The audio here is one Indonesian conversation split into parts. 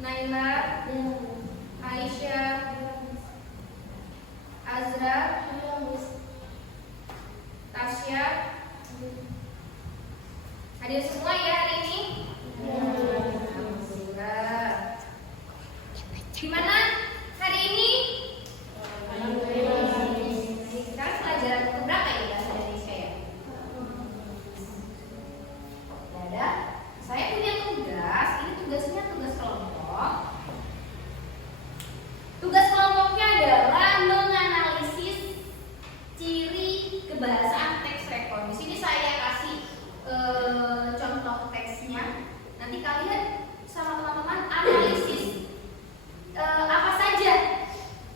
Naila, Aisyah, Azra, Tasya. Hadir semua ya hari ini? Alhamdulillah. Gimana hari ini? Sekarang pelajaran keberapa ya bahasa Indonesia ya? Ada. Saya punya tugas. Ini tugasnya tugas kelompok. Tugas kelompoknya adalah menganalisis ciri kebahasaan teks rekon. Di sini saya kasih contoh teksnya. Nanti kalian sama teman-teman analisis apa saja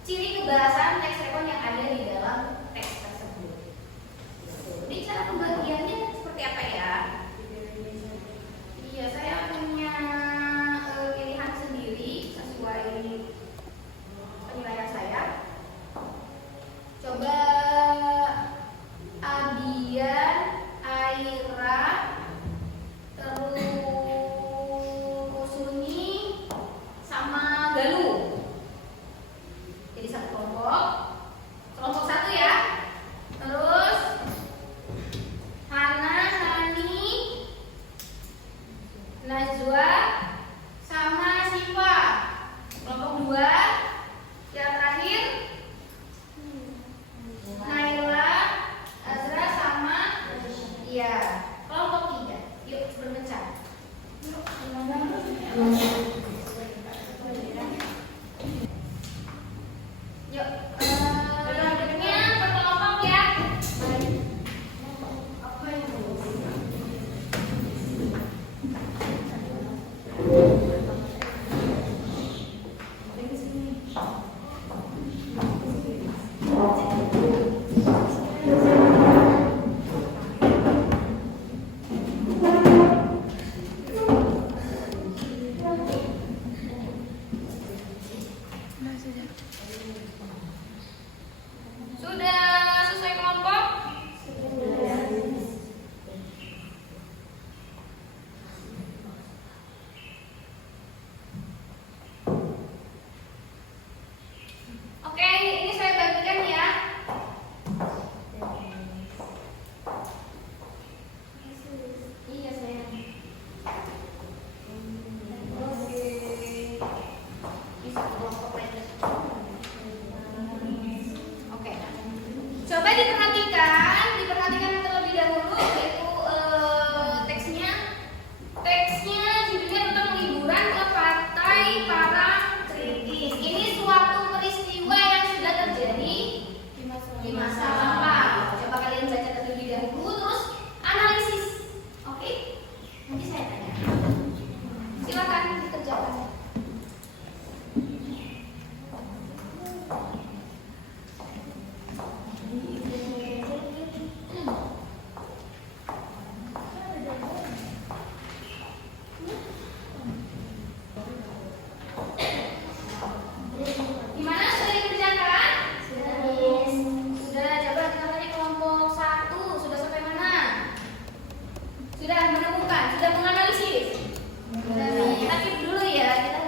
ciri kebahasaan teks rekon yang ada di dalam teks tersebut. Jadi cara pembagiannya seperti apa ya? Iya, saya punya pilihan sendiri sesuai penilaian saya. Coba Abian, Aira, terus Suni, sama Galuh. Jadi satu kelompok. Kelompok satu ya. Terus Hana, Hani, Najwa, sama Siva. Kelompok dua. Yang terakhir Naila, Azra, sama kelompok tiga. Yuk bermecah. Yuk, bentuknya per kelompok ya. Sudah sesuai kelompok? Oke, ini saya bagikan ya. Iya sayang. Oke. Bisa kelompok lain. Oke. Coba diperhatikan terlebih dahulu yaitu teksnya. Teksnya judulnya tentang liburan ke pantai Parangtritis. Ini suatu peristiwa yang sudah terjadi di masa lampau. Coba kalian baca terlebih dahulu terus analisis. Oke? Nanti saya tanya. Silakan dikerjakan. Gimana, sudah dikerjakan? Sudah. Coba kita tanya kelompok satu. Sudah sampai mana? Sudah menemukan, sudah menganalisis. Sudah. Kita keep dulu ya. Kita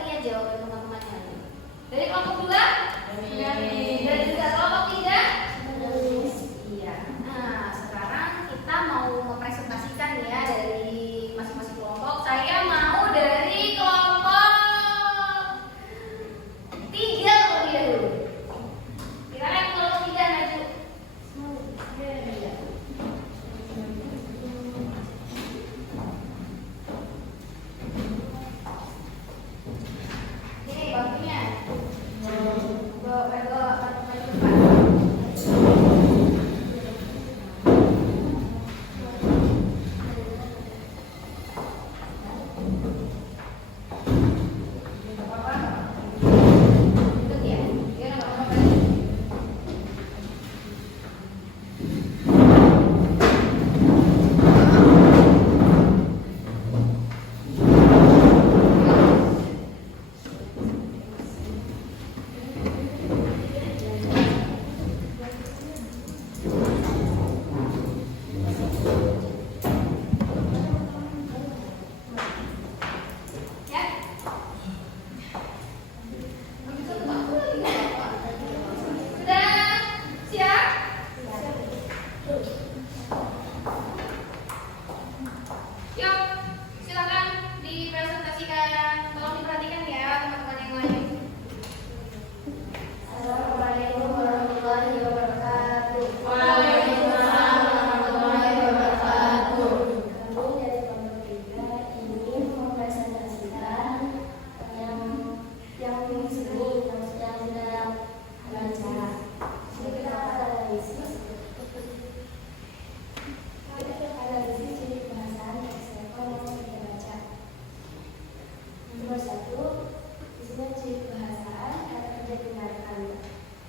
Fungsinya ciri kebahasaan kata kerja tindakan.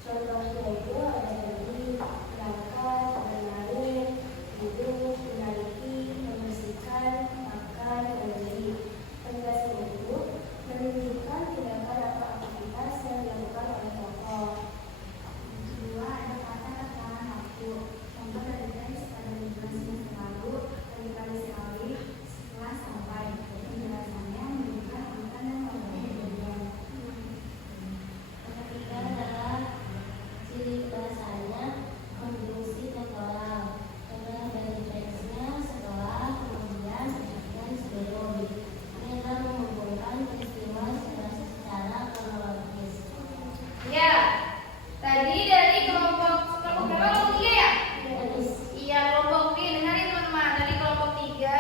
Contohnya itu ada tadi berangkat, berlari, duduk, menaiki, membersihkan, makan, membeli. Penjelasan itu menunjukkan tindakan atau aktivitas yang dilakukan oleh tokoh. Kedua, ada kata keterangan waktu. Contoh dari teks pada 15 semester lalu, pagi-pagi sekali setelah sampai. Penjelasannya menunjukkan angka dan waktu kejadian. Ketiga adalah ciri kebahasaannya konjungsi temporal. Contoh dari teksnya setelah, kemudian, dan sebelum. Ini akan menghubungkan peristiwa secara kronologis. Ya, tadi dari kelompok berapa? Kelompok 3 ya? Iya, kelompok B. Dengarin teman-teman. Dari kelompok 3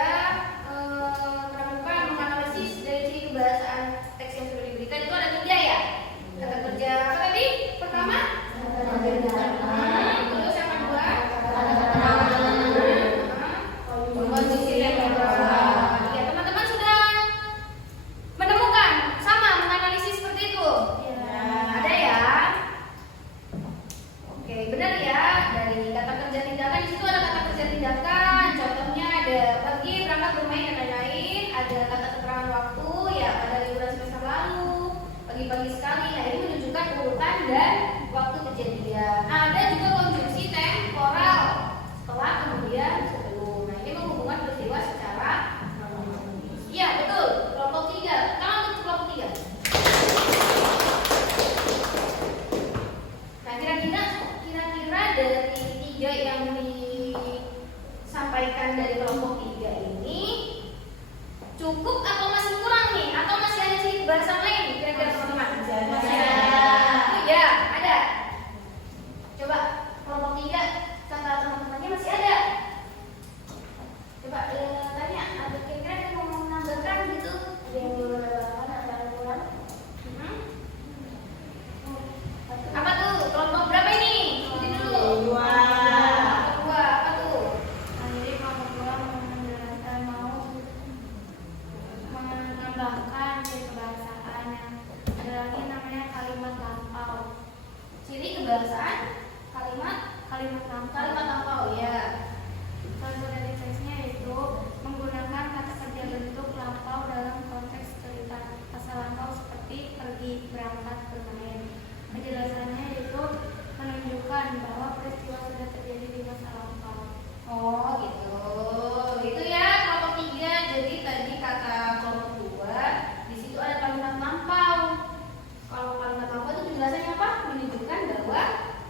pramuka menganalisis dari ciri kebahasaan teks yang sudah diberikan itu ada 3 ya. Kata kerja apa tadi? Pertama? Terus yang kedua? Konjungsi temporal. Ya, teman-teman sudah menemukan sama menganalisis seperti itu? Ada ya? Oke, benar ya. Dari kata kerja tindakan di situ ada kata kerja tindakan. Contohnya ada pergi, berangkat, bermain dan lain-lain. Ada kata keterangan waktu ya pada liburan semester lalu, pagi-pagi sekali. Nah, ini menunjukkan urutan dan waktu kejadian. Ada juga konjungsi temporal. Setelah, kemudian, sebelum. Nah, ini menghubungkan peristiwa secara kronologis. Iya, betul. Kelompok 3. Kalau untuk kelompok 3. Nah, kira-kira dari 3 yang disampaikan dari kelompok 3 ini cukup atau masih kurang nih? Atau masih ada ciri kebahasaan lain? Kira-kira teman-teman? Masih ada. Ya, ada. Coba kelompok 3 kata teman-temannya masih ada. Coba tanya, ada kira-kira yang mau menambahkan gitu? Ada yang mau menambahkan atau yang kurang? Apa tuh? Kelompok berapa ini? Sebutin dulu. Dua. Kelompok 2, apa tuh? Jadi kelompok 2 menambahkan ciri kebahasaan yang ada lagi namanya kalimat lampau. Ciri kebahasaan kalimat lampau ya. Contoh dari teksnya yaitu menggunakan kata kerja bentuk lampau dalam konteks cerita masa lampau seperti pergi, berangkat, bermain. Penjelasannya itu menunjukkan bahwa peristiwa sudah terjadi di masa lampau. Oh gitu. Itu ya kelompok 3. Jadi tadi kata kelompok 2 di situ ada kalimat lampau. Kalau kalimat lampau itu penjelasannya apa? Menunjukkan bahwa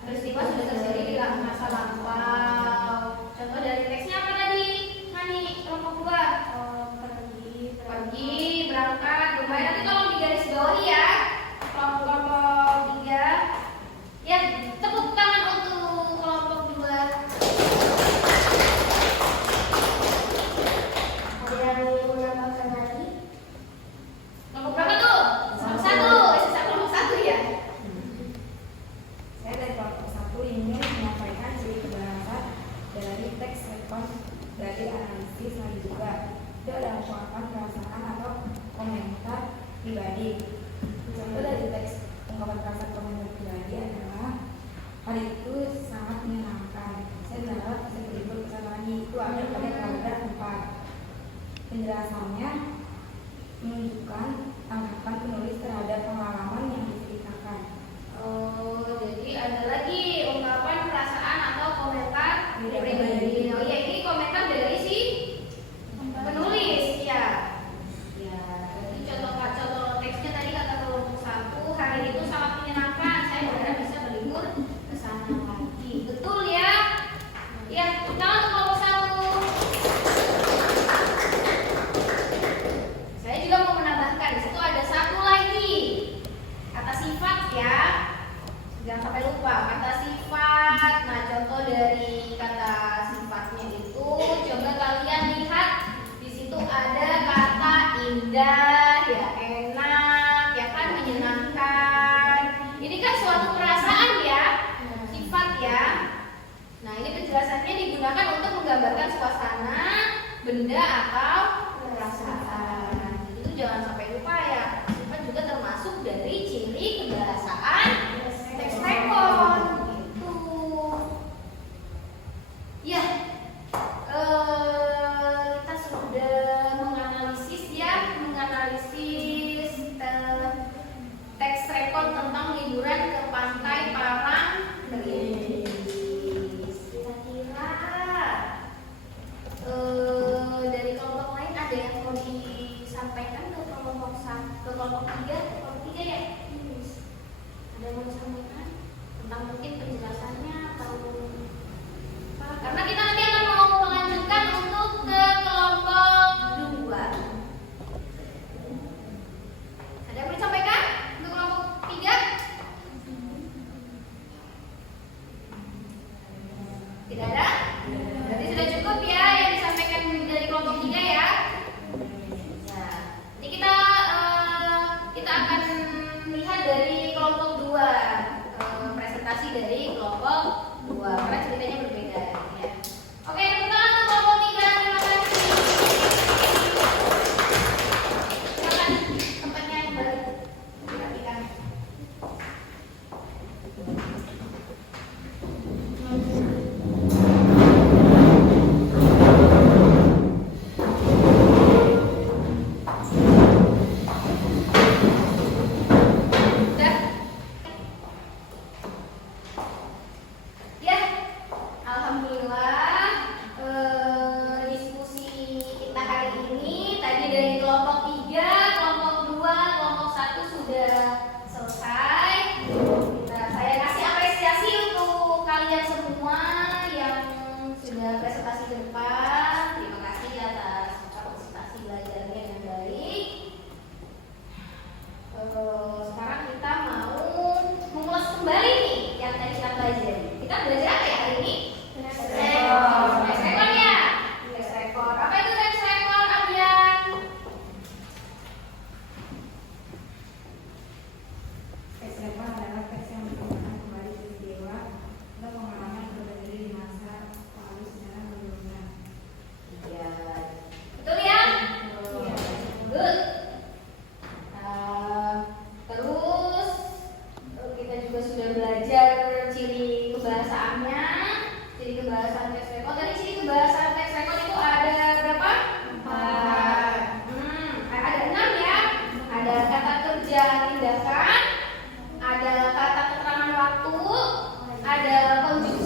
peristiwa sudah terjadi di masa lampau. Contoh dari teksnya apa tadi? Hani, kelompok 2. Pergi, berangkat, bermain. Nanti tolong digaris bawahi ya. Kelompok 3. Ya, tepuk tangan untuk kelompok 2. Ada yang ingin menambahkan lagi? Kelompok berapa tuh? Satu. Sisa kelompok 1 ya. Saya dari kelompok 1 ingin menyampaikan ciri kebahasaan dari teks respons dari analisis lagi juga. Itu adalah ungkapan perasaan atau komentar pribadi. Contoh dari teks ungkapan perasaan komentar pribadi adalah hari itu sangat menyenangkan. Saya berharap bisa berlibur ke sana lagi. Itu ada pada paragraf 4. Penjelasannya menunjukkan tanggapan penulis terhadap pengalaman yang diceritakan. Oh, jadi ada lagi ungkapan perasaan atau komentar pribadi. Oh iya, ini komentar dari si penulis ya. Ya, jadi contoh teksnya tadi kata kelompok 1, hari itu sangat menyenangkan. Saya berharap bisa berlibur ke sana lagi. Betul ya? Ya, kalau kelompok 1. Saya juga mau menambahkan di situ ada satu lagi kata sifat ya. Jangan sampai lupa kata sifat. Nah, contoh dari kata sifatnya itu coba kalian lihat di situ ada kata indah, ya enak, ya kan menyenangkan. Ini kan suatu perasaan ya, sifat ya. Nah, ini penjelasannya digunakan untuk menggambarkan suasana, benda atau perasaan. Itu jangan sampai lupa ya. Sifat juga termasuk dari kelompok 3 ya. Ada yang mau disampaikan tentang mungkin penjelasannya atau apa? Karena kita nanti akan mau melanjutkan untuk ke kelompok 2. Ada yang mau disampaikan untuk kelompok 3? Tidak ada? Berarti sudah cukup ya yang disampaikan dari kelompok 3 ya. Ya. Nanti kita akan lihat dari kelompok 2, presentasi dari kelompok 2 karena ceritanya berbeda ya. Oke, tepuk tangan untuk kelompok 3. Terima kasih. Silakan tempatnya kembali dirapikan. Udah? Ya, alhamdulillah diskusi kita hari ini tadi dari kelompok 3, kelompok 2, kelompok 1 sudah selesai. Nah, saya kasih apresiasi untuk kalian semua yang sudah presentasi ke depan. Terima kasih atas partisipasi belajarnya yang baik. Sekarang kita mau mengulas kembali nih yang tadi kita pelajari. Kita belajar apa ya hari ini? Tax record ya? Tax record. Apa itu tax record, Abian? Tax record adalah teks yang digunakan kembali peristiwa untuk pengalaman terjadi di masa lalu secara menyeluruh. Iya. Betul ya? Iya. Good. Terus kita juga sudah belajar ciri kebahasaannya, ciri kebahasaan tax record. Tadi ciri kebahasaan tax record itu ada berapa? 4. Ada 6 ya. Ada kata kerja tindakan, ada kata keterangan waktu, ada conjugasi